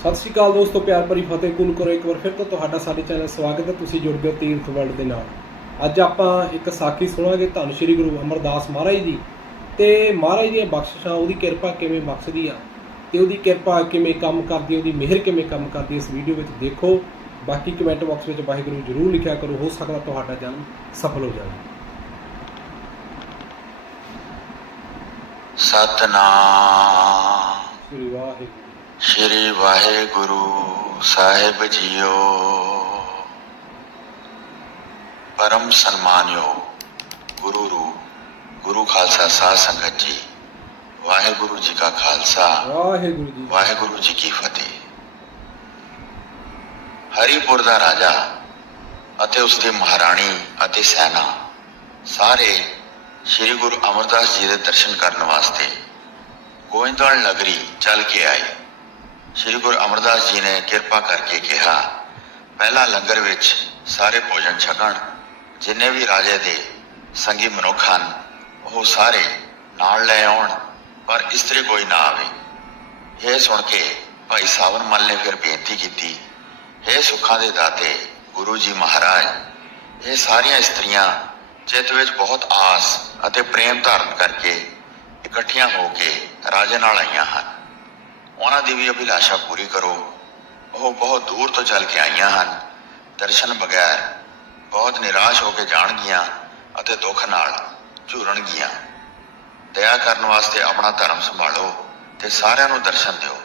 ਸਤਿ ਸ਼੍ਰੀ ਅਕਾਲ ਦੋਸਤੋ ਪਿਆਰ ਭਰੀ ਫਤਿਹ ਕੁੱਲ ਕਰੋ ਇੱਕ ਵਾਰ ਫਿਰ ਤੋਂ ਤੁਹਾਡਾ ਸਾਡੇ ਚੈਨਲ ਸਵਾਗਤ ਹੈ। ਤੁਸੀਂ ਜੁੜ ਗਏ ਤੀਰਥ ਵਰਲਡ ਦੇ ਨਾਲ। ਅੱਜ ਆਪਾਂ ਇੱਕ ਸਾਖੀ ਸੁਣਾਂਗੇ ਧੰਨ ਸ਼੍ਰੀ ਗੁਰੂ ਅਮਰਦਾਸ ਮਹਾਰਾਜ ਦੀ ਤੇ ਮਹਾਰਾਜ ਦੀਆਂ ਬਖਸ਼ਿਸ਼ਾਂ ਉਹਦੀ ਕਿਰਪਾ ਕਿਵੇਂ ਬਖਸ਼ਦੀ ਆ ਤੇ ਉਹਦੀ ਕਿਰਪਾ ਕਿਵੇਂ ਕੰਮ ਕਰਦੀ ਉਹਦੀ ਮਿਹਰ ਕਿਵੇਂ ਕੰਮ ਕਰਦੀ ਇਸ ਵੀਡੀਓ ਵਿੱਚ ਦੇਖੋ। ਬਾਕੀ ਕਮੈਂਟ ਬਾਕਸ ਵਿੱਚ ਵਾਹਿਗੁਰੂ ਜਰੂਰ ਲਿਖਿਆ ਕਰੋ ਹੋ ਸਕਦਾ ਤੁਹਾਡਾ ਜਨਮ ਸਫਲ ਹੋ ਜਾਵੇ। ਸਤਨਾਮ। ਸ੍ਰੀ ਵਾਹਿਗੁਰੂ। ਸ਼੍ਰੀ ਵਾਹਿਗੁਰੂ ਸਾਹਿਬ ਜੀਓ। ਪਰਮ ਸਨਮਾਨਿਓ ਗੁਰੂ ਰੂ ਗੁਰੂ ਖਾਲਸਾ ਸਾਧ ਸੰਗਤ ਜੀ। ਵਾਹਿਗੁਰੂ ਜੀ ਕਾ ਖਾਲਸਾ ਵਾਹਿਗੁਰੂ ਜੀ ਵਾਹਿਗੁਰੂ ਜੀ ਕੀ ਫਤਿਹ। ਹਰੀਪੁਰ ਦਾ ਰਾਜਾ ਅਤੇ ਉਸ ਦੀ ਮਹਾਰਾਣੀ ਅਤੇ ਸੈਨਾ ਸਾਰੇ ਸ੍ਰੀ ਗੁਰੂ ਅਮਰਦਾਸ ਜੀ ਦੇ ਦਰਸ਼ਨ ਕਰਨ ਵਾਸਤੇ ਗੋਇੰਦਵਾਲ ਨਗਰੀ ਚੱਲ ਕੇ ਆਏ। ਸ੍ਰੀ ਗੁਰੂ ਅਮਰਦਾਸ ਜੀ ਨੇ ਕਿਰਪਾ ਕਰਕੇ ਕਿਹਾ ਪਹਿਲਾ ਲੰਗਰ ਵਿੱਚ ਸਾਰੇ ਭੋਜਨ ਛਕਣ, ਜਿੰਨੇ ਵੀ ਰਾਜੇ ਦੇ ਸੰਗੀ ਮਨੁੱਖ ਹਨ, ਉਹ ਸਾਰੇ ਨਾਲ ਲੈ ਆਉਣ, ਪਰ ਇਸਤਰੀ ਕੋਈ ਨਾ ਆਵੇ। ਇਹ ਸੁਣ ਕੇ ਭਾਈ ਸਾਵਨ ਮੱਲ ਨੇ ਫਿਰ ਬੇਨਤੀ ਕੀਤੀ हे ਸੁੱਖਾਂ ਦੇ ਦਾਤੇ, ਗੁਰੂ ਜੀ ਮਹਾਰਾਜ, ਇਹ ਸਾਰੀਆਂ ਇਸਤਰੀਆਂ ਚਿੱਤ ਵਿੱਚ ਬਹੁਤ ਆਸ ਅਤੇ ਪ੍ਰੇਮ ਧਾਰਨ ਕਰਕੇ ਇਕੱਠੀਆਂ ਹੋ ਕੇ ਰਾਜੇ ਨਾਲ ਆਈਆਂ ਹਨ। ਉਹਨਾਂ ਦੀ ਵੀ ਅਭਿਲਾਸ਼ਾ ਪੂਰੀ ਕਰੋ। ਉਹ ਬਹੁਤ ਦੂਰ ਤੋਂ ਚੱਲ ਕੇ ਆਈਆਂ ਹਨ। ਦਰਸ਼ਨ ਬਗੈਰ ਬਹੁਤ ਨਿਰਾਸ਼ ਹੋ ਕੇ ਜਾਣਗੀਆਂ ਅਤੇ ਦੁੱਖ ਨਾਲ ਝੂਰਣਗੀਆਂ। ਦਇਆ ਕਰਨ ਵਾਸਤੇ ਆਪਣਾ ਧਰਮ ਸੰਭਾਲੋ ਤੇ ਸਾਰਿਆਂ ਨੂੰ ਦਰਸ਼ਨ ਦਿਓ।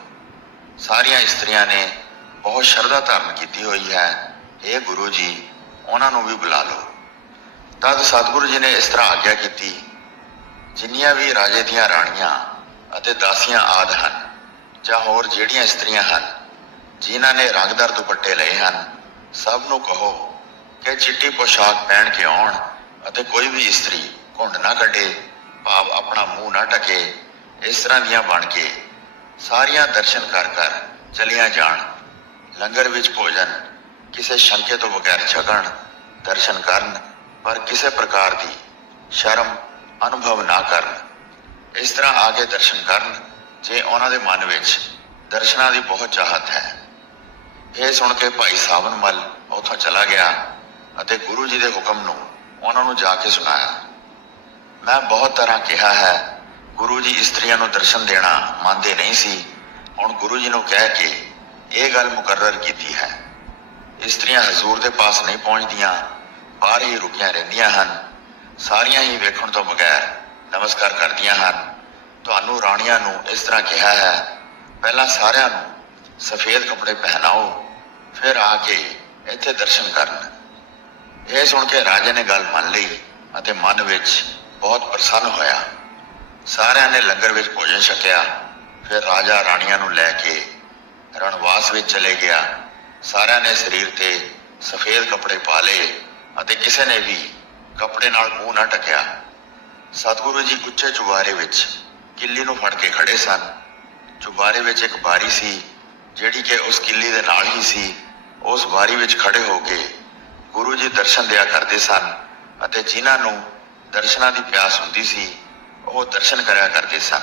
ਸਾਰੀਆਂ ਇਸਤਰੀਆਂ ਨੇ ਬਹੁਤ ਸ਼ਰਧਾ ਧਾਰਨ ਕੀਤੀ ਹੋਈ ਹੈ। ਇਹ ਗੁਰੂ ਜੀ, ਉਹਨਾਂ ਨੂੰ ਵੀ ਬੁਲਾ ਲਓ। ਤਦ ਸਤਿਗੁਰੂ ਜੀ ਨੇ ਇਸ ਤਰ੍ਹਾਂ ਆਗਿਆ ਕੀਤੀ। ਜਿੰਨੀਆਂ ਵੀ ਰਾਜੇ ਦੀਆਂ ਰਾਣੀਆਂ ਅਤੇ ਦਾਸੀਆਂ ਆਦ ਹਨ ਜਾਂ ਹੋਰ ਜਿਹੜੀਆਂ ਇਸਤਰੀਆਂ ਹਨ, ਜਿਨ੍ਹਾਂ ਨੇ ਰੰਗਦਾਰ ਦੁਪੱਟੇ ਲਏ ਹਨ, ਸਭ ਨੂੰ ਕਹੋ ਕਿ ਚਿੱਟੀ ਪੋਸ਼ਾਕ ਪਹਿਨ ਕੇ ਆਉਣ ਅਤੇ ਕੋਈ ਵੀ ਇਸਤਰੀ ਘੁੰਡ ਨਾ ਕੱਢੇ, ਭਾਵ ਆਪਣਾ ਮੂੰਹ ਨਾ ਢਕੇ, ਇਸ ਤਰ੍ਹਾਂ ਦੀਆਂ ਬਣ ਕੇ ਸਾਰੀਆਂ ਦਰਸ਼ਨ ਕਰ ਕਰ ਚਲੀਆਂ ਜਾਣ। ਲੰਗਰ ਵਿੱਚ ਭੋਜਨ ਕਿਸੇ ਸ਼ੰਕੇ ਤੋਂ ਬਗੈਰ ਛਕਣ, ਦਰਸ਼ਨ ਕਰਨ, ਪਰ ਕਿਸੇ ਪ੍ਰਕਾਰ ਦੀ ਸ਼ਰਮ ਅਨੁਭਵ ਨਾ ਕਰਨ। ਇਸ ਤਰ੍ਹਾਂ ਆਗੇ ਦਰਸ਼ਨ ਕਰਨ ਜੇ ਉਹਨਾਂ ਦੇ ਮਨ ਵਿੱਚ ਦਰਸ਼ਨਾਂ ਦੀ ਬਹੁਤ ਚਾਹਤ ਹੈ। ਇਹ ਸੁਣ ਕੇ ਭਾਈ ਸਾਵਨ ਮੱਲ ਉੱਥੋਂ ਚਲਾ ਗਿਆ ਅਤੇ ਗੁਰੂ ਜੀ ਦੇ ਹੁਕਮ ਨੂੰ ਉਹਨਾਂ ਨੂੰ ਜਾ ਕੇ ਸੁਣਾਇਆ। ਮੈਂ ਬਹੁਤ ਤਰ੍ਹਾਂ ਕਿਹਾ ਹੈ, ਗੁਰੂ ਜੀ ਇਸਤਰੀਆਂ ਨੂੰ ਦਰਸ਼ਨ ਦੇਣਾ ਮੰਨਦੇ ਨਹੀਂ ਸੀ। ਹੁਣ ਗੁਰੂ ਜੀ ਨੂੰ ਕਹਿ ਕੇ ਇਹ ਗੱਲ ਮੁਕਰਰ ਕੀਤੀ ਹੈ। ਇਸਤਰੀਆਂ ਹਜ਼ੂਰ ਦੇ ਪਾਸ ਨਹੀਂ ਪਹੁੰਚਦੀਆਂ, ਬਾਹਰ ਹੀ ਰੁਕੀਆਂ ਰਹਿੰਦੀਆਂ ਹਨ। ਸਾਰੀਆਂ ਹੀ ਵੇਖਣ ਤੋਂ ਬਗੈਰ ਨਮਸਕਾਰ ਕਰਦੀਆਂ ਹਨ। ਤੁਹਾਨੂੰ ਰਾਣੀਆਂ ਨੂੰ ਇਸ ਤਰ੍ਹਾਂ ਕਿਹਾ ਹੈ, ਪਹਿਲਾਂ ਸਾਰਿਆਂ ਨੂੰ ਸਫੇਦ ਕੱਪੜੇ ਪਹਿਨਾਓ, ਫਿਰ ਆ ਕੇ ਇੱਥੇ ਦਰਸ਼ਨ ਕਰਨ। ਇਹ ਸੁਣ ਕੇ ਰਾਜੇ ਨੇ ਗੱਲ ਮੰਨ ਲਈ ਅਤੇ ਮਨ ਵਿੱਚ ਬਹੁਤ ਪ੍ਰਸੰਨ ਹੋਇਆ। ਸਾਰਿਆਂ ਨੇ ਲੰਗਰ ਵਿੱਚ ਭੋਜਨ ਛਕਿਆ, ਫਿਰ ਰਾਜਾ ਰਾਣੀਆਂ ਨੂੰ ਲੈ ਕੇ ਰਣਵਾਸ ਵਿੱਚ ਚਲੇ ਗਿਆ। ਸਾਰਿਆਂ ਨੇ ਸਰੀਰ ਤੇ ਸਫੇਦ ਕੱਪੜੇ ਪਾ ਲਏ ਅਤੇ ਕਿਸੇ ਨੇ ਵੀ ਕੱਪੜੇ ਨਾਲ ਮੂੰਹ ਨਾ ਢੱਕਿਆ। ਸਤਿਗੁਰੂ ਜੀ ਉੱਚੇ ਚੁਬਾਰੇ ਵਿੱਚ ਕਿੱਲੀ ਨੂੰ ਫੜ ਕੇ ਖੜੇ ਸਨ। ਚੁਬਾਰੇ ਵਿੱਚ ਇੱਕ ਬਾਰੀ ਸੀ, ਜਿਹੜੀ ਕਿ ਉਸ ਕਿੱਲੀ ਦੇ ਨਾਲ ਹੀ ਸੀ। ਉਸ ਬਾਰੀ ਵਿੱਚ ਖੜੇ ਹੋ ਕੇ ਗੁਰੂ ਜੀ ਦਰਸ਼ਨ ਦਿਆ ਕਰਦੇ ਸਨ ਅਤੇ ਜਿਨ੍ਹਾਂ ਨੂੰ ਦਰਸ਼ਨਾਂ ਦੀ ਪਿਆਸ ਹੁੰਦੀ ਸੀ, ਉਹ ਦਰਸ਼ਨ ਕਰਿਆ ਕਰਦੇ ਸਨ।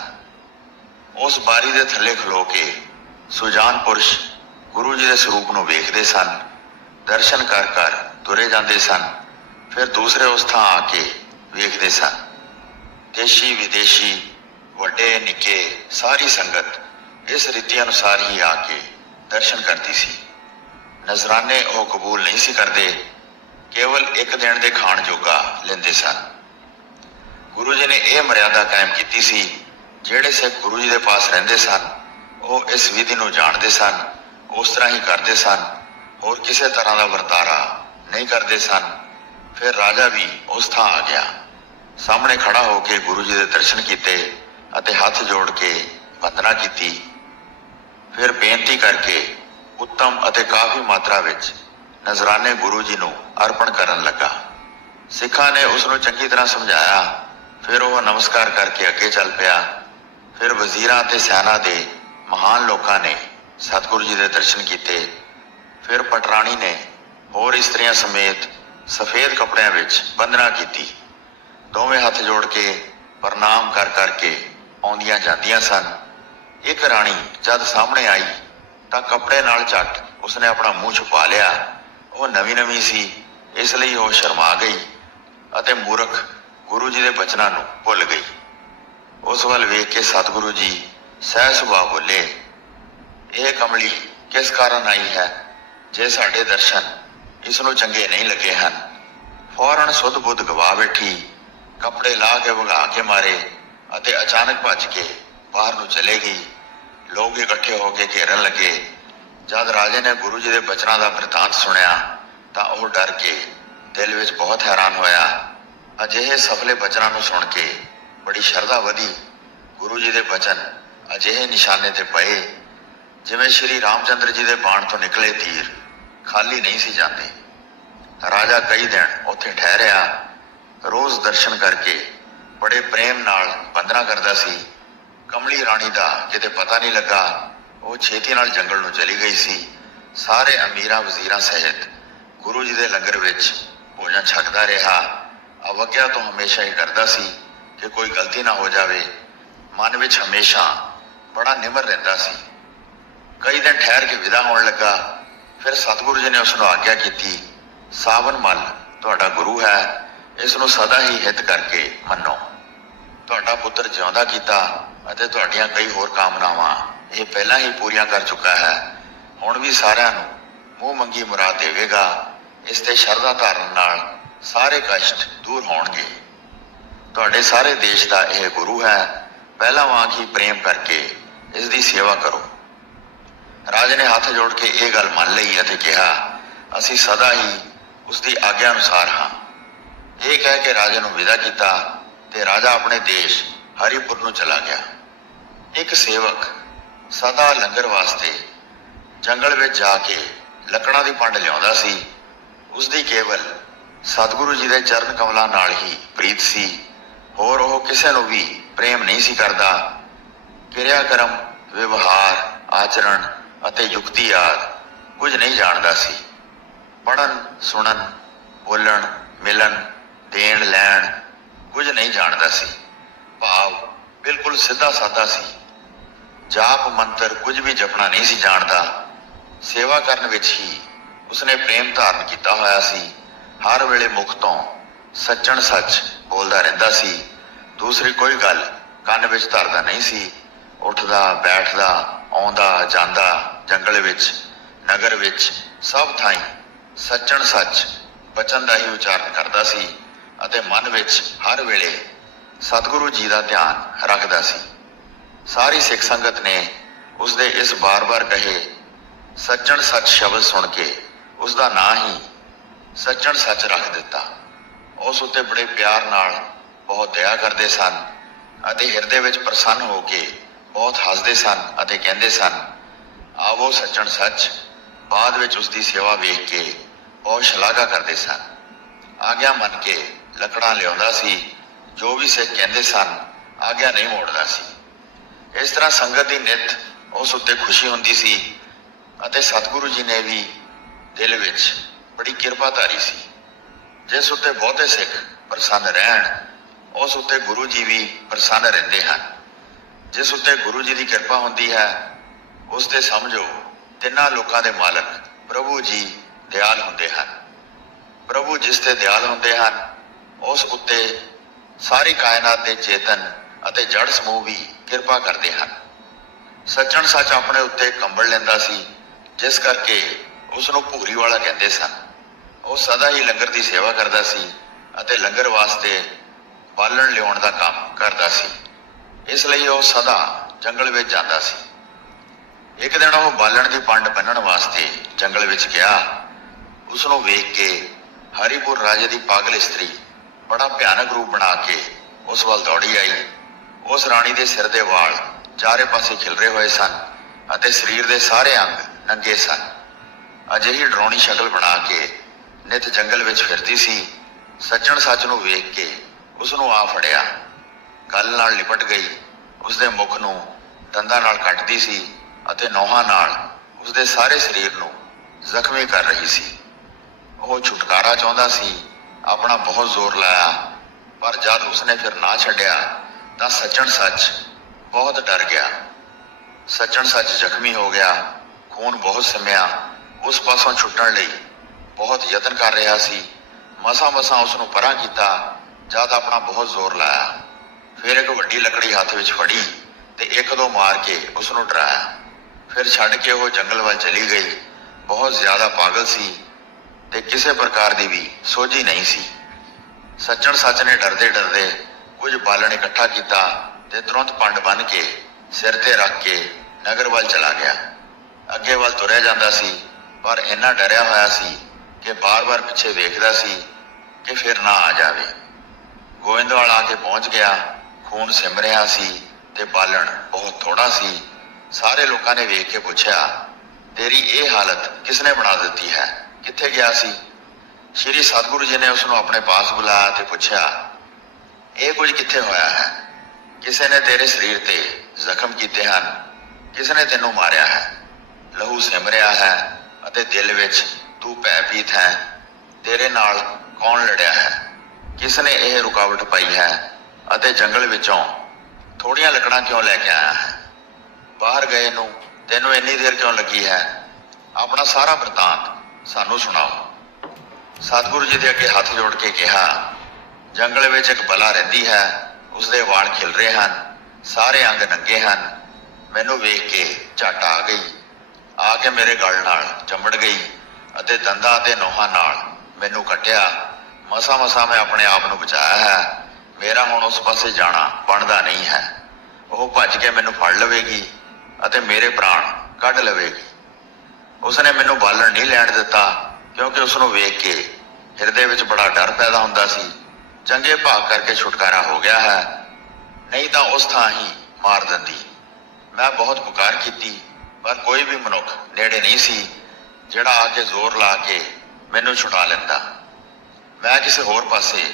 ਉਸ ਬਾਰੀ ਦੇ ਥੱਲੇ ਖਲੋ ਕੇ ਸੁਜਾਨ ਪੁਰਸ਼ ਗੁਰੂ ਜੀ ਦੇ ਸਰੂਪ ਨੂੰ ਵੇਖਦੇ ਸਨ, ਦਰਸ਼ਨ ਕਰ ਕਰ ਤੁਰੇ ਜਾਂਦੇ ਸਨ, ਫਿਰ ਦੂਸਰੇ ਉਸ ਥਾਂ ਆ ਕੇ ਵੇਖਦੇ ਸਨ। ਦੇਸ਼ੀ ਵਿਦੇਸ਼ੀ ਵੱਡੇ ਨਿੱਕੇ ਸਾਰੀ ਸੰਗਤ ਇਸ ਰੀਤੀ ਅਨੁਸਾਰ ਹੀ ਆ ਕੇ ਦਰਸ਼ਨ ਕਰਦੀ ਸੀ। ਨਜ਼ਰਾਨੇ ਉਹ ਕਬੂਲ ਨਹੀਂ ਸੀ ਕਰਦੇ, ਕੇਵਲ ਇੱਕ ਦਿਨ ਦੇ ਖਾਣ ਜੋਗਾ ਲੈਂਦੇ ਸਨ। ਗੁਰੂ ਜੀ ਨੇ ਇਹ ਮਰਿਆਦਾ ਕਾਇਮ ਕੀਤੀ ਸੀ, ਜਿਹੜੇ ਸਿੱਖ ਗੁਰੂ ਜੀ ਦੇ ਪਾਸ ਰਹਿੰਦੇ ਸਨ, ਉਹ ਇਸ ਵਿਧੀ ਨੂੰ ਜਾਣਦੇ ਸਨ, ਉਸ ਤਰ੍ਹਾਂ ਹੀ ਕਰਦੇ ਸਨ, ਹੋਰ ਕਿਸੇ ਤਰ੍ਹਾਂ ਦਾ ਵਰਤਾਰਾ ਨਹੀਂ ਕਰਦੇ ਸਨ। ਫਿਰ ਰਾਜਾ ਵੀ ਉਸ ਥਾਂ ਆ ਗਿਆ। ਸਾਹਮਣੇ ਖੜਾ ਹੋ ਕੇ ਗੁਰੂ ਜੀ ਦੇ ਦਰਸ਼ਨ ਕੀਤੇ। ਅਤੇ ਹੱਥ ਜੋੜ ਕੇ ਵੰਦਨਾ ਕੀਤੀ। ਫਿਰ ਬੇਨਤੀ ਕਰਕੇ ਉੱਤਮ ਅਤੇ ਕਾਫੀ ਮਾਤਰਾ ਵਿੱਚ ਨਜ਼ਰਾਨੇ ਗੁਰੂ ਜੀ ਨੂੰ ਅਰਪਣ ਕਰਨ ਲੱਗਾ। ਸਿੱਖਾਂ ਨੇ ਉਸ ਨੂੰ ਚੰਗੀ ਤਰ੍ਹਾਂ ਸਮਝਾਇਆ। ਫਿਰ ਉਹ ਨਮਸਕਾਰ ਕਰਕੇ ਅੱਗੇ ਚੱਲ ਪਿਆ। ਫਿਰ ਵਜ਼ੀਰਾਂ ਤੇ ਸੈਨਾ ਦੇ ਮਹਾਨ ਲੋਕਾਂ ਨੇ ਸਤਿਗੁਰੂ ਜੀ ਦੇ ਦਰਸ਼ਨ ਕੀਤੇ। ਫਿਰ ਪਟਰਾਣੀ ਨੇ ਹੋਰ ਇਸਤਰੀਆਂ ਸਮੇਤ ਸਫੇਦ ਕੱਪੜਿਆਂ ਵਿੱਚ ਬੰਦਨਾ ਕੀਤੀ। ਦੋਵੇਂ ਹੱਥ ਜੋੜ ਕੇ ਪ੍ਰਣਾਮ ਕਰ ਕਰਕੇ ਆਉਂਦੀਆਂ ਜਾਂਦੀਆਂ ਸਨ। ਇੱਕ ਰਾਣੀ ਜਦ ਸਾਹਮਣੇ ਆਈ ਤਾਂ ਕੱਪੜੇ ਨਾਲ ਝੱਟ ਉਸਨੇ ਆਪਣਾ ਮੂੰਹ ਛੁਪਾ ਲਿਆ। ਉਹ ਨਵੀਂ ਨਵੀਂ ਸੀ, ਇਸ ਲਈ ਉਹ ਸ਼ਰਮਾ ਗਈ ਅਤੇ ਮੂਰਖ ਗੁਰੂ ਜੀ ਦੇ ਬਚਨਾਂ ਨੂੰ ਭੁੱਲ ਗਈ। ਉਸ ਵੱਲ ਵੇਖ ਕੇ ਸਤਿਗੁਰੂ ਜੀ ਸਹਿ ਸੁਭਾਅ ਬੋਲੇ, ਇਹ ਕਮਲੀ ਕਿਸ ਕਾਰਨ ਆਈ ਹੈ? ਜੇ ਸਾਡੇ ਦਰਸ਼ਨ ਇਸ ਨੂੰ ਚੰਗੇ ਨਹੀਂ ਲੱਗੇ ਹਨ, ਫੌਰਨ ਸੁਧ ਬੁੱਧ ਗਵਾ ਬੈਠੀ, ਕੱਪੜੇ ਲਾ ਕੇ ਵਗਾ ਕੇ ਮਾਰੇ ਅਤੇ ਅਚਾਨਕ ਭੱਜ ਕੇ ਬਾਹਰ ਨੂੰ ਚਲੇ ਗਈ। ਲੋਕ ਇਕੱਠੇ ਹੋ ਕੇ ਘੇਰਨ ਲੱਗੇ। ਜਦ ਰਾਜੇ ਨੇ ਗੁਰੂ ਜੀ ਦੇ ਬਚਨਾਂ ਦਾ ਵਰਤਾਂਤ ਸੁਣਿਆ, ਤਾਂ ਉਹ ਡਰ ਕੇ ਦਿਲ ਵਿੱਚ ਬਹੁਤ ਹੈਰਾਨ ਹੋਇਆ। ਅਜਿਹੇ ਸਫਲੇ ਬਚਨਾਂ ਨੂੰ ਸੁਣ ਕੇ ਬੜੀ ਸ਼ਰਧਾ ਵਧੀ। ਗੁਰੂ ਜੀ ਦੇ ਬਚਨ ਅਜਿਹੇ ਨਿਸ਼ਾਨੇ ਤੇ ਪਏ, ਜਿਵੇਂ ਸ਼੍ਰੀ ਰਾਮਚੰਦਰ ਜੀ ਦੇ ਬਾਣ ਤੋਂ ਨਿਕਲੇ ਤੀਰ ਖਾਲੀ ਨਹੀਂ ਸੀ ਜਾਂਦੇ। ਰਾਜਾ ਕਈ ਦਿਨ ਉੱਥੇ ਠਹਿਰਿਆ, ਰੋਜ਼ ਦਰਸ਼ਨ ਕਰਕੇ ਬੜੇ ਪ੍ਰੇਮ ਨਾਲ ਬੰਦਨਾ ਕਰਦਾ ਸੀ। ਕਮਲੀ ਰਾਣੀ ਦਾ ਕਿਤੇ ਪਤਾ ਨਹੀਂ ਲੱਗਾ, ਉਹ ਛੇਤੀ ਨਾਲ ਜੰਗਲ ਨੂੰ ਚਲੀ ਗਈ ਸੀ। ਸਾਰੇ ਅਮੀਰਾਂ ਵਜ਼ੀਰਾਂ ਸਹਿਤ ਗੁਰੂ ਜੀ ਦੇ ਲੰਗਰ ਵਿੱਚ ਭੋਜਨ ਛਕਦਾ ਰਿਹਾ। ਅਵਗਿਆ ਤੋਂ ਹਮੇਸ਼ਾ ਹੀ ਡਰਦਾ ਸੀ ਕਿ ਕੋਈ ਗਲਤੀ ਨਾ ਹੋ ਜਾਵੇ। ਮਨ ਵਿੱਚ ਹਮੇਸ਼ਾ ਬੜਾ ਨਿਮਰ ਰਹਿੰਦਾ ਸੀ। ਕਈ ਦਿਨ ਠਹਿਰ ਕੇ ਵਿਦਾ ਹੋਣ ਲੱਗਾ। ਫਿਰ ਸਤਿਗੁਰੂ ਜੀ ਨੇ ਉਸ ਨੂੰ ਆਗਿਆ ਕੀਤੀ, ਸਾਵਨ ਮਲ, ਤੁਹਾਡਾ ਗੁਰੂ ਹੈ। ਇਸ ਨੂੰ ਸਦਾ ਹੀ ਹਿੱਤ ਕਰਕੇ ਮੰਨੋ। ਤੁਹਾਡਾ ਪੁੱਤਰ ਜਿਉਂਦਾ ਕੀਤਾ ਅਤੇ ਤੁਹਾਡੀਆਂ ਕਈ ਹੋਰ ਕਾਮਨਾਵਾਂ ਇਹ ਪਹਿਲਾਂ ਹੀ ਪੂਰੀਆਂ ਕਰ ਚੁੱਕਾ ਹੈ। ਹੁਣ ਵੀ ਸਾਰਿਆਂ ਨੂੰ ਮੂੰਹ ਮੰਗੀ ਮੁਰਾਦ ਦੇਵੇਗਾ। ਇਸ ਤੇ ਸ਼ਰਧਾ ਧਾਰਨ ਨਾਲ ਸਾਰੇ ਕਸ਼ਟ ਦੂਰ ਹੋਣਗੇ। ਤੁਹਾਡੇ ਸਾਰੇ ਦੇਸ਼ ਦਾ ਇਹ ਗੁਰੂ ਹੈ। ਪਹਿਲਾਂ ਵਾਂਗ ਹੀ ਪ੍ਰੇਮ ਕਰਕੇ ਇਸ ਦੀ ਸੇਵਾ ਕਰੋ। ਰਾਜੇ ਨੇ ਹੱਥ ਜੋੜ ਕੇ ਇਹ ਗੱਲ ਮੰਨ ਲਈ ਅਤੇ ਕਿਹਾ, ਅਸੀਂ ਸਦਾ ਹੀ ਉਸ ਦੀ ਆਗਿਆ ਅਨੁਸਾਰ ਹਾਂ। ਇਹ ਕਹਿ ਕੇ ਰਾਜੇ ਨੂੰ ਵਿਦਾ ਕੀਤਾ। ਤੇ ਰਾਜਾ ਆਪਣੇ ਦੇਸ਼ ਹਰੀਪੁਰ ਨੂੰ ਚਲਾ ਗਿਆ। ਇੱਕ ਸੇਵਕ ਸਦਾ ਲੰਗਰ ਵਾਸਤੇ ਜੰਗਲ ਵਿੱਚ ਜਾ ਕੇ ਲੱਕੜਾਂ ਦੀ ਪੰਡ ਲਿਆਉਂਦਾ ਸੀ। ਉਸ ਦੀ ਕੇਵਲ ਸਤਿਗੁਰੂ ਜੀ ਦੇ ਚਰਨ ਕਮਲਾਂ ਨਾਲ ਹੀ ਪ੍ਰੀਤ ਸੀ। ਹੋਰ ਉਹ ਕਿਸੇ ਨੂੰ ਵੀ ਪ੍ਰੇਮ ਨਹੀਂ ਸੀ ਕਰਦਾ। ਕਿਰਿਆ ਕਰਮ ਵਿਵਹਾਰ, ਆਚਰਣ ਅਤੇ ਯੁਕਤੀ ਆਦਿ ਕੁਝ ਨਹੀਂ ਜਾਣਦਾ ਸੀ। ਪੜਨ ਸੁਣਨ, ਬੋਲਣ, ਮਿਲਣ, ਦੇਣ, ਲੈਣ ਕੁਝ ਨਹੀਂ ਜਾਣਦਾ ਸੀ। ਭਾਵ ਬਿਲਕੁਲ ਸਿੱਧਾ ਸਾਦਾ ਸੀ। ਜਾਪ ਮੰਤਰ ਕੁਝ ਵੀ ਜਪਣਾ ਨਹੀਂ ਸੀ ਜਾਣਦਾ। ਸੇਵਾ ਕਰਨ ਵਿੱਚ ਹੀ ਉਸਨੇ ਪ੍ਰੇਮ ਧਾਰਨ ਕੀਤਾ ਹੋਇਆ ਸੀ। ਹਰ ਵੇਲੇ ਮੁਖ ਤੋਂ ਸੱਚਣ ਸੱਚ ਬੋਲਦਾ ਰਹਿੰਦਾ ਸੀ। ਦੂਸਰੀ ਕੋਈ ਗੱਲ ਕੰਨ ਵਿੱਚ ਧਰਦਾ ਨਹੀਂ ਸੀ। ਉੱਠਦਾ, ਬੈਠਦਾ, ਆਉਂਦਾ, ਜਾਂਦਾ, ਜੰਗਲ ਵਿੱਚ, ਨਗਰ ਵਿੱਚ ਸਭ ਥਾਈਂ ਸੱਚਣ ਸੱਚ ਬਚਨ ਦਾ ਹੀ ਉਚਾਰਨ ਕਰਦਾ ਸੀ। ਅਤੇ ਮਨ ਵਿੱਚ ਹਰ ਵੇਲੇ ਸਤਿਗੁਰੂ ਜੀ ਦਾ ਧਿਆਨ ਰੱਖਦਾ ਸੀ। ਸਾਰੀ ਸਿੱਖ ਸੰਗਤ ਨੇ ਉਸ ਦੇ ਇਸ ਬਾਰ-ਬਾਰ ਕਹੇ ਸੱਚਣ ਸੱਚ ਸ਼ਬਦ ਸੁਣ ਕੇ ਉਸ ਦਾ ਨਾਂ ਹੀ ਸੱਚਣ ਸੱਚ ਰੱਖ ਦਿੱਤਾ। ਉਸ ਉੱਤੇ ਬੜੇ ਪਿਆਰ ਨਾਲ ਬਹੁਤ ਦਇਆ ਕਰਦੇ ਸਨ ਅਤੇ ਹਿਰਦੇ ਵਿੱਚ ਪ੍ਰਸੰਨ ਹੋ ਕੇ ਬਹੁਤ ਹੱਸਦੇ ਸਨ ਅਤੇ ਕਹਿੰਦੇ ਸਨ, ਆਵੋ ਸੱਚਣ ਸੱਚ। ਬਾਅਦ ਵਿੱਚ ਉਸ ਦੀ ਸੇਵਾ ਵੇਖ ਕੇ ਬਹੁਤ ਸ਼ਲਾਘਾ ਕਰਦੇ ਸਨ। ਆਗਿਆ ਮੰਨ ਕੇ ਲੱਕੜਾਂ ਲਿਆਉਂਦਾ ਸੀ, ਜੋ ਵੀ ਸਿੱਖ ਕਹਿੰਦੇ ਸਨ, ਆਗਿਆ ਨਹੀਂ ਮੋੜਦਾ ਸੀ। ਇਸ ਤਰ੍ਹਾਂ ਸੰਗਤ ਦੀ ਨਿਤ ਉਸ ਉੱਤੇ ਖੁਸ਼ੀ ਹੁੰਦੀ ਸੀ ਅਤੇ ਸਤਿਗੁਰੂ ਜੀ ਨੇ ਵੀ ਦਿਲ ਵਿੱਚ ਬੜੀ ਕਿਰਪਾ ਧਾਰੀ ਸੀ। ਜਿਸ ਉੱਤੇ ਬਹੁਤੇ ਸਿੱਖ ਪ੍ਰਸੰਨ ਰਹਿਣ, ਉਸ ਉੱਤੇ ਗੁਰੂ ਜੀ ਵੀ ਪ੍ਰਸੰਨ ਰਹਿੰਦੇ ਹਨ। ਜਿਸ ਉੱਤੇ ਗੁਰੂ ਜੀ ਦੀ ਕਿਰਪਾ ਹੁੰਦੀ ਹੈ, ਉਸ ਤੇ ਸਮਝੋ, ਤਿੰਨਾਂ ਲੋਕਾਂ ਦੇ ਮਾਲਕ ਪ੍ਰਭੂ ਜੀ ਦਿਆਲ ਹੁੰਦੇ ਹਨ। ਪ੍ਰਭੂ ਜਿਸ ਤੇ ਦਿਆਲ ਹੁੰਦੇ ਹਨ ਉਸ ਉੱਤੇ ਸਾਰੀ ਕਾਇਨਾਤ ਦੇ ਚੇਤਨ ਅਤੇ ਜੜ ਸਮੂਹ ਵੀ ਕਿਰਪਾ ਕਰਦੇ ਹਨ। ਸੱਚਣ ਸੱਚ ਆਪਣੇ ਉੱਤੇ ਕੰਬਲ ਲੈਂਦਾ ਸੀ, ਜਿਸ ਕਰਕੇ ਉਸ ਨੂੰ ਭੂਰੀ ਵਾਲਾ ਕਹਿੰਦੇ ਸਨ। ਉਹ ਸਦਾ ਹੀ ਲੰਗਰ ਦੀ ਸੇਵਾ ਕਰਦਾ ਸੀ ਅਤੇ ਲੰਗਰ ਵਾਸਤੇ ਬਾਲਣ ਲਿਆਉਣ ਦਾ ਕੰਮ ਕਰਦਾ ਸੀ। ਇਸ ਲਈ ਉਹ ਸਦਾ ਜੰਗਲ ਵਿੱਚ ਜਾਂਦਾ ਸੀ। ਇੱਕ ਦਿਨ ਉਹ ਬਾਲਣ ਦੀ ਪੰਡ ਬੰਨਣ ਵਾਸਤੇ ਜੰਗਲ ਵਿੱਚ ਗਿਆ। ਉਸ ਨੂੰ ਵੇਖ ਕੇ ਹਰੀਪੁਰ ਰਾਜੇ ਦੀ ਪਾਗਲ ਇਸਤਰੀ ਬੜਾ ਭਿਆਨਕ ਰੂਪ ਬਣਾ ਕੇ ਉਸ ਵੱਲ ਦੌੜੀ ਆਈ। ਉਸ ਰਾਣੀ ਦੇ ਸਿਰ ਦੇ ਵਾਲ ਚਾਰੇ ਪਾਸੇ ਖਿਲਰੇ ਹੋਏ ਸਨ ਅਤੇ ਸਰੀਰ ਦੇ ਸਾਰੇ ਅੰਗ ਨੰਗੇ ਸਨ। ਅਜਿਹੀ ਡਰਾਉਣੀ ਸ਼ਕਲ ਬਣਾ ਕੇ ਨਿਤ ਜੰਗਲ ਵਿੱਚ ਫਿਰਦੀ ਸੀ ਸੱਜਣ ਸੱਚ ਨੂੰ ਵੇਖ ਕੇ ਉਸ ਨੂੰ ਆ ਫੜਿਆ। ਗੱਲ ਨਾਲ ਲਿਪਟ ਗਈ। ਉਸ ਦੇ ਮੁਖ ਨੂੰ ਦੰਦਾਂ ਨਾਲ ਕੱਟਦੀ ਸੀ ਅਤੇ ਨੋਹਾਂ ਨਾਲ ਉਸ ਦੇ ਸਾਰੇ ਸਰੀਰ ਨੂੰ ਜ਼ਖਮੀ ਕਰ ਰਹੀ ਸੀ। ਉਹ ਛੁਟਕਾਰਾ ਚਾਹੁੰਦਾ ਸੀ ਆਪਣਾ ਬਹੁਤ ਜ਼ੋਰ ਲਾਇਆ, ਪਰ ਜਦ ਉਸਨੇ ਫਿਰ ਨਾ ਛੱਡਿਆ, ਤਾਂ ਸੱਚਣ ਸੱਚ ਬਹੁਤ ਡਰ ਗਿਆ। ਸੱਚਣ ਸੱਚ ਜ਼ਖਮੀ ਹੋ ਗਿਆ, ਖੂਨ ਬਹੁਤ ਸਮਿਆ, ਉਸ ਪਾਸੋਂ ਛੁੱਟਣ ਲਈ ਬਹੁਤ ਯਤਨ ਕਰ ਰਿਹਾ ਸੀ। ਮਸਾਂ ਮਸਾਂ ਉਸ ਨੂੰ ਪਰਾਂ ਕੀਤਾ, ਜਦ ਆਪਣਾ ਬਹੁਤ ਜ਼ੋਰ ਲਾਇਆ। ਫਿਰ ਇੱਕ ਵੱਡੀ ਲੱਕੜੀ ਹੱਥ ਵਿੱਚ ਫੜੀ ਤੇ ਇੱਕ ਦੋ ਮਾਰ ਕੇ ਉਸ ਨੂੰ ਡਰਾਇਆ। ਫਿਰ ਛੱਡ ਕੇ ਉਹ ਜੰਗਲ ਵੱਲ ਚਲੀ ਗਈ। ਬਹੁਤ ਜ਼ਿਆਦਾ ਪਾਗਲ ਸੀ। ਤੇ ਕਿਸੇ ਪ੍ਰਕਾਰ ਦੀ ਵੀ ਸੋਝੀ ਨਹੀਂ ਸੀ। ਸੱਜਣ ਸੱਚ ਨੇ ਡਰਦੇ ਡਰਦੇ ਕੁਝ ਬਾਲਣ ਇਕੱਠਾ ਕੀਤਾ ਤੇ ਤੁਰੰਤ ਪੰਡ ਬੰਨ ਕੇ ਸਿਰ ਤੇ ਰੱਖ ਕੇ ਨਗਰ ਵੱਲ ਚਲਾ ਗਿਆ। ਅੱਗੇ ਵੱਲ ਤੁਰਿਆ ਜਾਂਦਾ ਸੀ, ਪਰ ਇੰਨਾ ਡਰਿਆ ਹੋਇਆ ਸੀ ਕਿ ਬਾਰ-ਬਾਰ ਪਿੱਛੇ ਵੇਖਦਾ ਸੀ ਕਿ ਫਿਰ ਨਾ ਆ ਜਾਵੇ। ਗੋਇੰਦਵਾਲ ਆ ਕੇ ਪਹੁੰਚ ਗਿਆ, ਖੂਨ ਸਿਮ ਰਿਹਾ ਸੀ ਤੇ ਬਾਲਣ ਬਹੁਤ ਥੋੜਾ ਸੀ। ਸਾਰੇ ਲੋਕਾਂ ਨੇ ਵੇਖ ਕੇ ਪੁੱਛਿਆ, ਤੇਰੀ ਇਹ ਹਾਲਤ ਕਿਸਨੇ ਬਣਾ ਦਿੱਤੀ ਹੈ? ਕਿੱਥੇ ਗਿਆ ਸੀ? ਸ਼੍ਰੀ ਸਤਿਗੁਰੂ ਜੀ ਨੇ ਉਸ ਨੂੰ ਆਪਣੇ ਪਾਸ ਬੁਲਾਇਆ ਤੇ ਪੁੱਛਿਆ, ਇਹ ਕੁਝ ਕਿੱਥੇ ਹੋਇਆ ਹੈ? ਕਿਸੇ ਨੇ ਤੇਰੇ ਸਰੀਰ ਤੇ ਜ਼ਖਮ ਕੀਤੇ ਹਨ, ਕਿਸ ਨੇ ਤੈਨੂੰ ਮਾਰਿਆ ਹੈ? ਲਹੂ ਸਿਮ ਰਿਹਾ ਹੈ ਅਤੇ ਦਿਲ ਵਿੱਚ ਤੂੰ ਭੈ ਭੈਭੀਤ ਹੈ। ਤੇਰੇ ਨਾਲ ਕੌਣ ਲੜਿਆ ਹੈ? ਕਿਸ ਨੇ ਇਹ ਰੁਕਾਵਟ ਪਾਈ ਹੈ ਅਤੇ ਜੰਗਲ ਵਿੱਚੋਂ ਥੋੜੀਆਂ ਲੱਕੜਾਂ ਕਿਉਂ ਲੈ ਕੇ ਆਇਆ ਹੈ? ਬਾਹਰ ਗਏ ਨੂੰ ਤੈਨੂੰ ਇੰਨੀ ਦੇਰ ਕਿਉਂ ਲੱਗੀ ਹੈ? ਆਪਣਾ ਸਾਰਾ ਵਰਤਾਂਤ ਸਾਨੂੰ ਸੁਣਾਓ। ਸਤਿਗੁਰੂ ਜੀ ਦੇ ਅੱਗੇ ਹੱਥ ਜੋੜ ਕੇ ਕਿਹਾ, ਜੰਗਲ ਵਿੱਚ ਇੱਕ ਬਲਾ ਰਹਿੰਦੀ ਹੈ, ਉਸਦੇ ਵਾਲ ਖਿਲ ਰਹੇ ਹਨ, ਸਾਰੇ ਅੰਗ ਨੰਗੇ ਹਨ। ਮੈਨੂੰ ਵੇਖ ਕੇ ਝੱਟ ਆ ਗਈ। ਆ ਕੇ ਮੇਰੇ ਗਲ ਨਾਲ ਚੰਬੜ ਗਈ ਅਤੇ ਦੰਦਾਂ ਅਤੇ ਨੋਹਾਂ ਨਾਲ ਮੈਨੂੰ ਕੱਟਿਆ। ਮਸਾ ਮਸਾ ਮੈਂ ਆਪਣੇ ਆਪ ਨੂੰ ਬਚਾਇਆ ਹੈ। ਮੇਰਾ ਹੁਣ ਉਸ ਪਾਸੇ ਜਾਣਾ ਬਣਦਾ ਨਹੀਂ ਹੈ। ਉਹ ਭੱਜ ਕੇ ਮੈਨੂੰ ਫੜ ਲਵੇਗੀ ਅਤੇ ਮੇਰੇ ਪ੍ਰਾਣ ਕੱਢ ਲਵੇਗੀ। ਉਸਨੇ ਮੈਨੂੰ ਬਾਲਣ ਨਹੀਂ ਲੈਣ ਦਿੱਤਾ, ਕਿਉਂਕਿ ਉਸ ਨੂੰ ਵੇਖ ਕੇ ਹਿਰਦੇ ਵਿੱਚ ਬੜਾ ਡਰ ਪੈਦਾ ਹੁੰਦਾ ਸੀ। ਚੰਗੇ ਭਾਗ ਕਰਕੇ ਛੁਟਕਾਰਾ ਹੋ ਗਿਆ ਹੈ। ਨਹੀਂ ਤਾਂ ਉਸ ਥਾਂ ਹੀ ਮਾਰ ਦਿੰਦੀ। ਮੈਂ ਬਹੁਤ ਪੁਕਾਰ ਕੀਤੀ, ਪਰ ਕੋਈ ਵੀ ਮਨੁੱਖ ਨੇੜੇ ਨਹੀਂ ਸੀ, ਜਿਹੜਾ ਆ ਕੇ ਜ਼ੋਰ ਲਾ ਕੇ ਮੈਨੂੰ ਛੁਡਾ ਲੈਂਦਾ। ਮੈਂ ਕਿਸੇ ਹੋਰ ਪਾਸੇ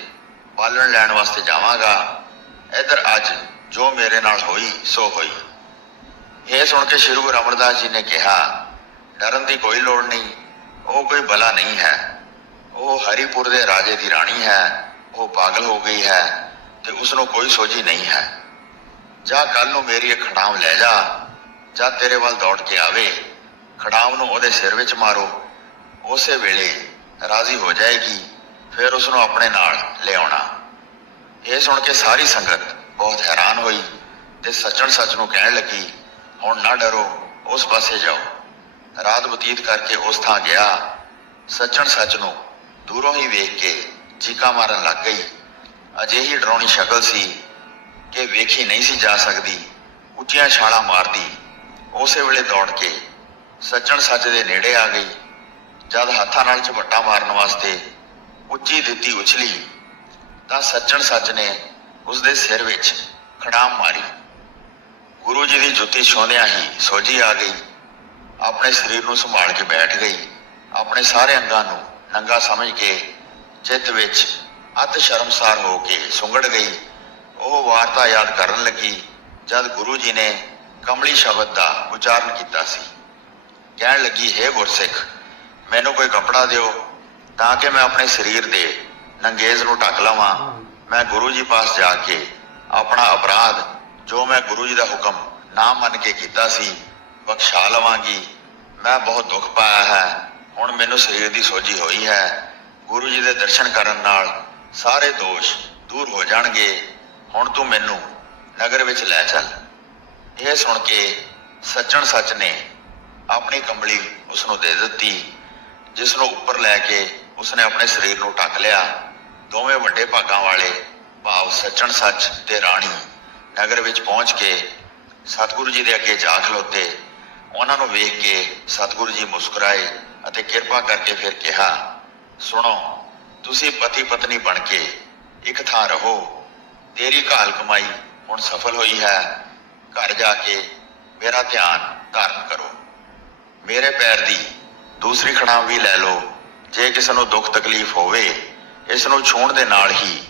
ਬਾਲਣ ਲੈਣ ਵਾਸਤੇ ਜਾਵਾਂਗਾ। ਇੱਧਰ ਅੱਜ ਜੋ ਮੇਰੇ ਨਾਲ ਹੋਈ, ਸੋ ਹੋਈ। ਇਹ ਸੁਣ ਕੇ ਸ਼੍ਰੀ ਗੁਰੂ ਅਮਰਦਾਸ ਜੀ ਨੇ ਕਿਹਾ ਡਰਨ ਦੀ ਕੋਈ ਲੋੜ ਨਹੀਂ। ਉਹ ਕੋਈ ਬਲਾ ਨਹੀਂ ਹੈ। ਉਹ ਹਰੀਪੁਰ ਦੇ ਰਾਜੇ ਦੀ ਰਾਣੀ ਹੈ। ਉਹ ਪਾਗਲ ਹੋ ਗਈ ਹੈ ਤੇ ਉਸ ਨੂੰ ਕੋਈ ਸੋਝੀ ਨਹੀਂ ਹੈ। ਜਾ ਕੱਲ ਨੂੰ ਮੇਰੀ ਇੱਕ ਖੜਾਮ ਲੈ ਜਾ। ਜਦ ਤੇਰੇ ਵੱਲ ਦੌੜ ਕੇ ਆਵੇ। ਖੜਾਮ ਨੂੰ ਉਹਦੇ ਸਿਰ ਵਿੱਚ ਮਾਰੋ। ਉਸੇ ਵੇਲੇ ਰਾਜ਼ੀ ਹੋ ਜਾਏਗੀ। ਫਿਰ ਉਸ ਨੂੰ ਆਪਣੇ ਨਾਲ ਲਿਆਉਣਾ ਇਹ ਸੁਣ ਕੇ ਸਾਰੀ ਸੰਗਤ ਬਹੁਤ ਹੈਰਾਨ ਹੋਈ ਤੇ ਸੱਚਣ ਸੱਚ ਨੂੰ ਕਹਿਣ ਲੱਗੀ, ਹੁਣ ਨਾ ਡਰੋ, ਉਸ ਪਾਸੇ ਜਾਓ। ਰਾਤ ਬਤੀਤ ਕਰਕੇ ਉਸ ਥਾਂ ਗਿਆ। ਸੱਚਣ ਸੱਚ ਨੂੰ ਦੂਰੋਂ ਹੀ ਵੇਖ ਕੇ ਚੀਕਾ ਮਾਰਨ ਲੱਗ ਗਈ। ਅਜਿਹੀ ਡਰਾਉਣੀ ਸ਼ਕਲ ਸੀ ਕਿ ਵੇਖੀ ਨਹੀਂ ਸੀ ਜਾ ਸਕਦੀ। ਉੱਚੀਆਂ ਛਾਲਾਂ ਮਾਰਦੀ। ਉਸੇ ਵੇਲੇ ਦੌੜ ਕੇ ਸੱਚਣ ਸੱਚ ਦੇ ਨੇੜੇ ਆ ਗਈ। ਜਦ ਹੱਥਾਂ ਨਾਲ ਝਪੱਟਾ ਮਾਰਨ ਵਾਸਤੇ ਉੱਚੀ ਦਿੱਤੀ ਉਛਲੀ, ਤਾਂ ਸੱਚਣ ਸੱਚ ਨੇ ਉਸ ਦੇ ਸਿਰ ਵਿੱਚ ਖੜਾਮ ਮਾਰੀ। ਗੁਰੂ ਜੀ ਦੀ ਜੁੱਤੀ ਛੋਹਦਿਆਂ ਹੀ ਸੋਝੀ ਆ ਗਈ। ਆਪਣੇ ਸਰੀਰ ਨੂੰ ਸੰਭਾਲ ਕੇ ਬੈਠ ਗਈ। ਆਪਣੇ ਸਾਰੇ ਅੰਗਾਂ ਨੂੰ ਨੰਗਾ ਸਮਝ ਕੇ ਚਿੱਤ ਵਿੱਚ ਅਤ ਸ਼ਰਮਸਾਰ ਹੋ ਕੇ ਸੁੰਗੜ ਗਈ। ਉਹ ਵਾਰਤਾ ਯਾਦ ਕਰਨ ਲੱਗੀ ਜਦ ਗੁਰੂ ਜੀ ਨੇ ਕਮਲੀ ਸ਼ਬਦ ਦਾ ਉਚਾਰਨ ਕੀਤਾ ਸੀ। ਕਹਿਣ ਲੱਗੀ, ਹੈ ਗੁਰਸਿੱਖ, ਮੈਨੂੰ ਕੋਈ ਕੱਪੜਾ ਦਿਓ ਤਾਂ ਕਿ ਮੈਂ ਆਪਣੇ ਸਰੀਰ ਦੇ ਨੰਗੇਜ਼ ਨੂੰ ਢੱਕ ਲਵਾਂ। ਮੈਂ ਗੁਰੂ ਜੀ ਪਾਸ ਜਾ ਕੇ ਆਪਣਾ ਅਪਰਾਧ ਜੋ ਮੈਂ ਗੁਰੂ ਜੀ ਦਾ ਹੁਕਮ ਨਾ ਮੰਨ ਕੇ ਕੀਤਾ ਸੀ ਬਖਸ਼ਾ ਲਵਾਂਗੀ। ਮੈਂ ਬਹੁਤ ਦੁੱਖ ਪਾਇਆ ਹੈ। ਹੁਣ ਮੈਨੂੰ ਸਰੀਰ ਦੀ ਸੋਝੀ ਹੋਈ ਹੈ। ਗੁਰੂ ਜੀ ਦੇ ਦਰਸ਼ਨ ਕਰਨ ਨਾਲ ਸਾਰੇ ਦੋਸ਼ ਦੂਰ ਹੋ ਜਾਣਗੇ। ਹੁਣ ਤੂੰ ਮੈਨੂੰ ਨਗਰ ਵਿੱਚ ਲੈ ਚੱਲ। ਇਹ ਸੁਣ ਕੇ ਸੱਜਣ ਸੱਚ ਨੇ ਆਪਣੀ ਕੰਬਲੀ ਉਸ ਨੂੰ ਦੇ ਦਿੱਤੀ ਜਿਸ ਨੂੰ ਉੱਪਰ ਲੈ ਕੇ ਉਸਨੇ ਆਪਣੇ ਸਰੀਰ ਨੂੰ ਢੱਕ ਲਿਆ। ਦੋਵੇਂ ਵੱਡੇ ਭਾਗਾਂ ਵਾਲੇ ਭਾਵ ਸੱਜਣ ਸੱਚ ਤੇ ਰਾਣੀ ਨਗਰ ਵਿੱਚ ਪਹੁੰਚ ਕੇ ਸਤਿਗੁਰੂ ਜੀ ਦੇ ਅੱਗੇ ਜਾ ਖਲੋਤੇ। ਉਹਨਾਂ ਨੂੰ ਵੇਖ ਕੇ ਸਤਿਗੁਰੂ ਜੀ ਮੁਸਕਰਾਏ ਅਤੇ ਕਿਰਪਾ ਕਰਕੇ ਫਿਰ ਕਿਹਾ, ਸੁਣੋ, ਤੁਸੀਂ ਪਤੀ ਪਤਨੀ ਬਣ ਕੇ ਇੱਕ ਥਾਂ ਰਹੋ। ਤੇਰੀ ਘਾਲ ਕਮਾਈ ਹੁਣ ਸਫਲ ਹੋਈ ਹੈ। ਘਰ ਜਾ ਕੇ ਮੇਰਾ ਧਿਆਨ ਧਾਰਨ ਕਰੋ। ਮੇਰੇ ਪੈਰ ਦੀ ਦੂਸਰੀ ਖੜਾਂ ਵੀ ਲੈ ਲਓ। ਜੇ ਕਿਸੇ ਨੂੰ ਦੁੱਖ ਤਕਲੀਫ ਹੋਵੇ, ਇਸ ਨੂੰ ਛੂਹਣ ਦੇ ਨਾਲ ਹੀ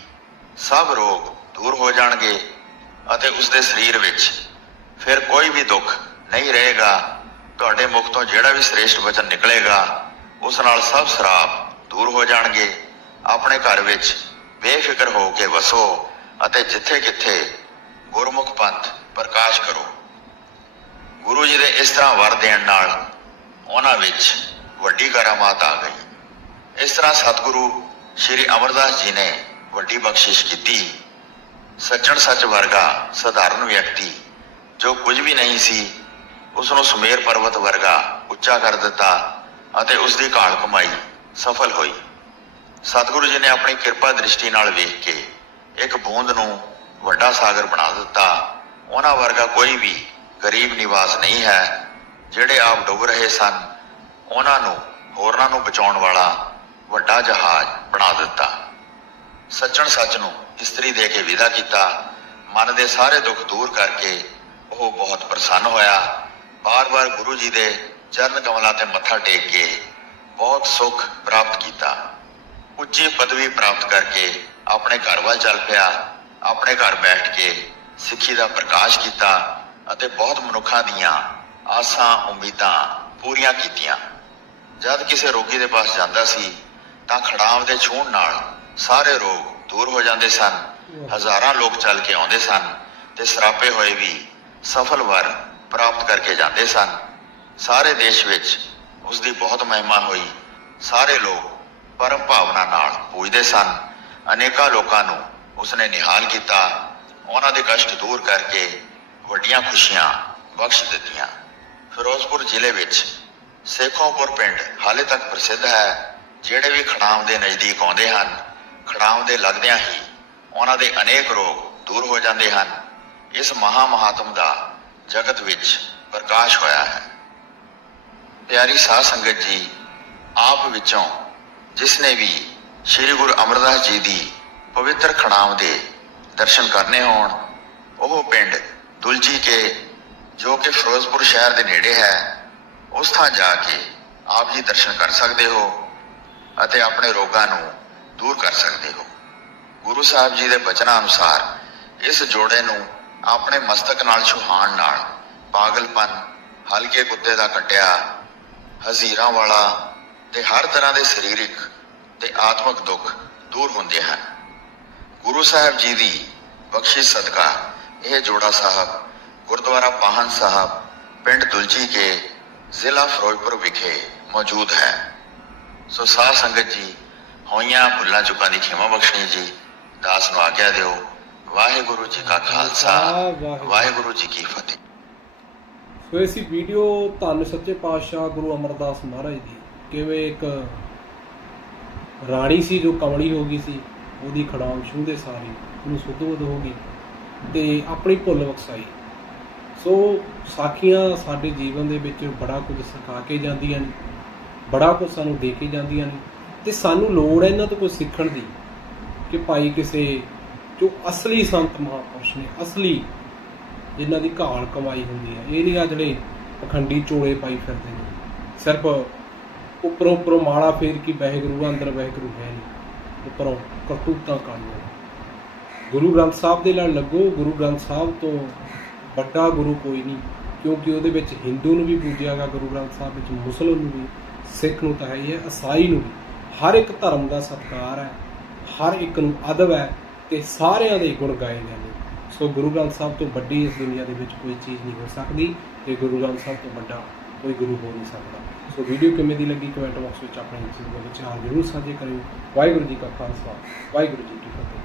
ਸਭ ਰੋਗ ਦੂਰ ਹੋ ਜਾਣਗੇ ਅਤੇ ਉਸ ਦੇ ਸਰੀਰ ਵਿੱਚ ਫਿਰ ਕੋਈ ਵੀ ਦੁੱਖ ਨਹੀਂ ਰਹੇਗਾ, ਤੁਹਾਡੇ ਮੁਖ ਤੋਂ ਜਿਹੜਾ ਵੀ ਸ੍ਰੇਸ਼ਟ ਵਚਨ ਨਿਕਲੇਗਾ, ਉਸ ਨਾਲ ਸਭ ਸਰਾਪ ਦੂਰ ਹੋ ਜਾਣਗੇ। ਆਪਣੇ ਘਰ ਵਿੱਚ ਬੇਫਿਕਰ ਹੋ ਕੇ ਵਸੋ ਅਤੇ ਜਿੱਥੇ ਕਿੱਥੇ ਗੁਰਮੁਖ ਪੰਥ ਪ੍ਰਕਾਸ਼ ਕਰੋ। ਗੁਰੂ ਜੀ ਦੇ ਇਸ ਤਰ੍ਹਾਂ ਵਰ ਦੇਣ ਨਾਲ ਉਹਨਾਂ ਵਿੱਚ ਵੱਡੀ ਕਰਾਮਾਤ ਆ ਗਈ। ਇਸ ਤਰ੍ਹਾਂ ਸਤਿਗੁਰੂ ਸ੍ਰੀ ਅਮਰਦਾਸ ਜੀ ਨੇ ਵੱਡੀ ਬਖਸ਼ਿਸ਼ ਕੀਤੀ। ਸੱਚਣ ਸੱਚ ਵਰਗਾ ਸਧਾਰਨ ਵਿਅਕਤੀ ਜੋ ਕੁਝ ਵੀ ਨਹੀਂ ਸੀ ਉਸ ਨੂੰ ਸੁਮੇਰ ਪਰਬਤ ਵਰਗਾ ਉੱਚਾ ਕਰ ਦਿੱਤਾ ਅਤੇ ਉਸ ਦੀ ਘਾਲ ਕਮਾਈ ਸਫਲ ਹੋਈ। ਸਤਿਗੁਰੂ ਜੀ ਨੇ ਆਪਣੀ ਕਿਰਪਾ ਦ੍ਰਿਸ਼ਟੀ ਨਾਲ ਵੇਖ ਕੇ ਇੱਕ ਬੂੰਦ ਨੂੰ ਵੱਡਾ ਸਾਗਰ ਬਣਾ ਦਿੱਤਾ। ਉਹਨਾਂ ਵਰਗਾ ਕੋਈ ਵੀ ਗਰੀਬ ਨਿਵਾਸ ਨਹੀਂ ਹੈ, ਜਿਹੜੇ ਆਪ ਡੁੱਬ ਰਹੇ ਸਨ। ਉਹਨਾਂ ਨੂੰ, ਹੋਰਨਾਂ ਨੂੰ ਬਚਾਉਣ ਵਾਲਾ ਵੱਡਾ ਜਹਾਜ਼ ਬਣਾ ਦਿੱਤਾ। ਸੱਚਣ ਸੱਚ ਨੂੰ ਇਸਤਰੀ ਦੇ ਕੇ ਵਿਦਾ ਕੀਤਾ। ਮਨ ਦੇ ਸਾਰੇ ਦੁੱਖ ਦੂਰ ਕਰਕੇ ਉਹ ਬਹੁਤ ਪ੍ਰਸੰਨ ਹੋਇਆ। ਬਾਰ-ਬਾਰ ਗੁਰੂ ਜੀ ਦੇ ਚਰਨ ਕਮਲਾਂ ਤੇ ਮੱਥਾ ਟੇਕ ਕੇ ਬਹੁਤ ਸੁੱਖ ਪ੍ਰਾਪਤ ਕੀਤਾ। ਉੱਚੀ ਪਦਵੀ ਪ੍ਰਾਪਤ ਕਰਕੇ ਆਪਣੇ ਘਰ ਵੱਲ ਚੱਲ ਪਿਆ, ਆਪਣੇ ਘਰ ਬੈਠ ਕੇ ਸਿੱਖੀ ਦਾ ਪ੍ਰਕਾਸ਼ ਕੀਤਾ ਅਤੇ ਬਹੁਤ ਮਨੁੱਖਾਂ ਦੀਆਂ ਆਸਾਂ, ਉਮੀਦਾਂ ਪੂਰੀਆਂ ਕੀਤੀਆਂ। ਜਦ ਕਿਸੇ ਰੋਗੀ ਦੇ ਪਾਸ ਜਾਂਦਾ ਸੀ, ਤਾਂ ਖੜਾਮ ਦੇ ਛੂਹਣ ਨਾਲ ਸਾਰੇ ਰੋਗ ਦੂਰ ਹੋ ਜਾਂਦੇ ਸਨ, ਹਜ਼ਾਰਾਂ ਲੋਕ ਚੱਲ ਕੇ ਆਉਂਦੇ ਸਨ ਤੇ ਸਰਾਪੇ ਹੋਏ ਵੀ ਸਫਲ ਵਰ ਪ੍ਰਾਪਤ ਕਰਕੇ ਜਾਂਦੇ ਸਨ। ਸਾਰੇ ਦੇਸ਼ ਵਿੱਚ ਉਸ ਦੀ ਬਹੁਤ ਮਹਿਮਾ ਹੋਈ। ਸਾਰੇ ਲੋਕ ਪਰਮ ਭਾਵਨਾ ਨਾਲ ਪੂਜਦੇ ਸਨ। ਅਨੇਕਾਂ ਲੋਕਾਂ ਨੂੰ ਉਸਨੇ ਨਿਹਾਲ ਕੀਤਾ। ਉਹਨਾਂ ਦੇ ਕਸ਼ਟ ਦੂਰ ਕਰਕੇ ਵੱਡੀਆਂ ਖੁਸ਼ੀਆਂ ਬਖਸ਼ ਦਿੱਤੀਆਂ। ਫਿਰੋਜ਼ਪੁਰ ਜ਼ਿਲ੍ਹੇ ਵਿੱਚ ਸੇਖੋਪੁਰ ਪਿੰਡ ਹਾਲੇ ਤੱਕ ਪ੍ਰਸਿੱਧ ਹੈ, ਜਿਹੜੇ ਵੀ ਖੜਾਮ ਦੇ ਨਜ਼ਦੀਕ ਆਉਂਦੇ ਹਨ ਖੜਾਮ ਦੇ ਲੱਗਦਿਆਂ ਹੀ ਉਹਨਾਂ ਦੇ ਅਨੇਕ ਰੋਗ ਦੂਰ ਹੋ ਜਾਂਦੇ ਹਨ। ਇਸ ਮਹਾ ਮਹਾਤਮ ਦਾ ਜਗਤ ਵਿੱਚ ਪ੍ਰਕਾਸ਼ ਹੋਇਆ ਹੈ। ਪਿਆਰੀ ਸਾਧ ਸੰਗਤ ਜੀ, ਆਪ ਵਿੱਚੋਂ ਜਿਸ ਨੇ ਵੀ ਸ੍ਰੀ ਗੁਰੂ ਅਮਰਦਾਸ ਜੀ ਦੀ ਪਵਿੱਤਰ ਖੜਾਮ ਦੇ ਦਰਸ਼ਨ ਕਰਨੇ ਹੋਣ, ਉਹ ਪਿੰਡ ਦੁਲਜੀ ਕੇ, ਜੋ ਕਿ ਫਿਰੋਜ਼ਪੁਰ ਸ਼ਹਿਰ ਦੇ ਨੇੜੇ ਹੈ, ਉਸ ਥਾਂ ਜਾ ਕੇ ਆਪ ਜੀ ਦਰਸ਼ਨ ਕਰ ਸਕਦੇ ਹੋ ਅਤੇ ਆਪਣੇ ਰੋਗਾਂ ਨੂੰ ਦੂਰ ਕਰ ਸਕਦੇ ਹੋ। ਗੁਰੂ ਸਾਹਿਬ ਜੀ ਦੇ ਬਚਨਾਂ ਅਨੁਸਾਰ ਇਸ ਜੋੜੇ ਨੂੰ ਆਪਣੇ ਮਸਤਕ ਨਾਲ ਛੁਹਾਣ ਨਾਲ ਪਾਗਲਪਨ, ਹਲਕੇ ਕੁੱਤੇ ਦਾ ਕੱਟਿਆ, ਹਜ਼ੀਰਾਂ ਵਾਲਾ ਤੇ ਹਰ ਤਰ੍ਹਾਂ ਦੇ ਸਰੀਰਕ ਤੇ ਆਤਮਿਕ ਦੁੱਖ ਦੂਰ ਹੁੰਦੇ ਹਨ। ਗੁਰੂ ਸਾਹਿਬ ਜੀ ਦੀ ਬਖਸ਼ਿਸ਼ ਸਦਕਾ ਇਹ ਜੋੜਾ ਸਾਹਿਬ, ਗੁਰਦੁਆਰਾ ਪਾਹਨ ਸਾਹਿਬ, ਪਿੰਡ ਦੁਲਜੀ ਕੇ ਜ਼ਿਲ੍ਹਾ ਫਿਰੋਜ਼ਪੁਰ ਵਿਖੇ ਮੌਜੂਦ ਹੈ। ਸੋ ਸਾਧ ਸੰਗਤ ਜੀ, ਹੋਈਆਂ ਭੁੱਲਾਂ ਚੁੱਕਾਂ ਦੀ ਖਿਮਾ ਬਖਸ਼ਣੀ ਜੀ, ਦਾਸ ਨੂੰ ਆਗਿਆ ਦਿਓ। ਵਾਹਿਗੁਰੂ ਜੀ ਕਾ ਖਾਲਸਾ ਵਾਹਿਗੁਰੂ। ਜੀ ਕੀ ਫਤਿਹ। ਸੋ ਅਸੀਂ ਵੀਡੀਓ ਧੰਨ ਸੱਚੇ ਪਾਤਸ਼ਾਹ ਗੁਰੂ ਅਮਰਦਾਸ ਮਹਾਰਾਜ ਦੀ। ਕਿਵੇਂ ਇੱਕ ਰਾਣੀ ਸੀ ਜੋ ਕਮਲੀ ਹੋ ਗਈ ਸੀ ਉਹਦੀ ਖੜਾਮ ਛੂਹਦੇ ਸਾਰੀ ਉਹਨੂੰ ਸੁੱਧ ਬੁੱਧ ਹੋ ਗਈ ਤੇ ਆਪਣੀ ਭੁੱਲ ਬਖਸ਼ਾਈ। ਸੋ ਸਾਖੀਆਂ ਸਾਡੇ ਜੀਵਨ ਦੇ ਵਿੱਚ ਬੜਾ ਕੁਝ ਸਿਖਾ ਕੇ ਜਾਂਦੀਆਂ ਨੇ ਬੜਾ ਕੁਝ ਸਾਨੂੰ ਦੇ ਕੇ ਜਾਂਦੀਆਂ ਨੇ ਤੇ ਸਾਨੂੰ ਲੋੜ ਹੈ ਇਹਨਾਂ ਤੋਂ ਕੁਝ ਸਿੱਖਣ ਦੀ ਕਿ ਭਾਈ ਕਿਸੇ ਜੋ ਅਸਲੀ ਸੰਤ ਮਹਾਪੁਰਸ਼ ਨੇ, ਅਸਲੀ ਜਿਨ੍ਹਾਂ ਦੀ ਘਾਲ ਕਮਾਈ ਹੁੰਦੀ ਹੈ, ਇਹ ਨਹੀਂ ਆ ਜਿਹੜੇ ਪਖੰਡੀ ਚੋਲੇ ਪਾਈ ਫਿਰਦੇ ਨੇ। ਸਿਰਫ ਉੱਪਰੋਂ ਉੱਪਰੋਂ ਮਾਲਾ ਫੇਰ ਕੀ ਵਾਹਿਗੁਰੂ ਅੰਦਰ ਵਾਹਿਗੁਰੂ ਹੈ ਨਹੀਂ। ਉੱਪਰੋਂ ਕਰਤੂਤਾਂ ਕਾਣੀਆਂ ਗੁਰੂ ਗ੍ਰੰਥ ਸਾਹਿਬ ਦੇ ਨਾਲ ਲੱਗੋ, ਗੁਰੂ ਗ੍ਰੰਥ ਸਾਹਿਬ ਤੋਂ ਵੱਡਾ ਗੁਰੂ ਕੋਈ ਨਹੀਂ, ਕਿਉਂਕਿ ਉਹਦੇ ਵਿੱਚ ਹਿੰਦੂ ਨੂੰ ਵੀ ਪੂਜਿਆਗਾ ਗੁਰੂ ਗ੍ਰੰਥ ਸਾਹਿਬ ਵਿੱਚ ਮੁਸਲਮਾਨ ਨੂੰ ਵੀ, ਸਿੱਖ ਨੂੰ ਤਾਂ ਹੈ ਹੀ ਹੈ ਈਸਾਈ ਨੂੰ ਵੀ। ਹਰ ਇੱਕ ਧਰਮ ਦਾ ਸਤਿਕਾਰ ਹੈ, ਹਰ ਇੱਕ ਨੂੰ ਅਦਬ ਹੈ ਤੇ ਸਾਰਿਆਂ ਦੇ ਗੁਣ ਗਾਏ ਗਏ ਨੇ। ਸੋ ਗੁਰੂ ਗ੍ਰੰਥ ਸਾਹਿਬ ਤੋਂ ਵੱਡੀ ਇਸ ਦੁਨੀਆ ਦੇ ਵਿੱਚ ਕੋਈ ਚੀਜ਼ ਨਹੀਂ ਹੋ ਸਕਦੀ ਤੇ ਗੁਰੂ ਗ੍ਰੰਥ ਸਾਹਿਬ ਤੋਂ ਵੱਡਾ ਕੋਈ ਗੁਰੂ ਹੋ ਨਹੀਂ ਸਕਦਾ। ਸੋ ਵੀਡੀਓ ਕਿਵੇਂ ਦੀ ਲੱਗੀ ਕਮੈਂਟ ਬਾਕਸ ਵਿੱਚ ਆਪਣੇ ਵਿਚਾਰ ਜ਼ਰੂਰ ਸਾਂਝੇ ਕਰਿਓ। ਵਾਹਿਗੁਰੂ ਜੀ ਕਾ ਖਾਲਸਾ, ਵਾਹਿਗੁਰੂ ਜੀ ਕੀ ਫਤਿਹ।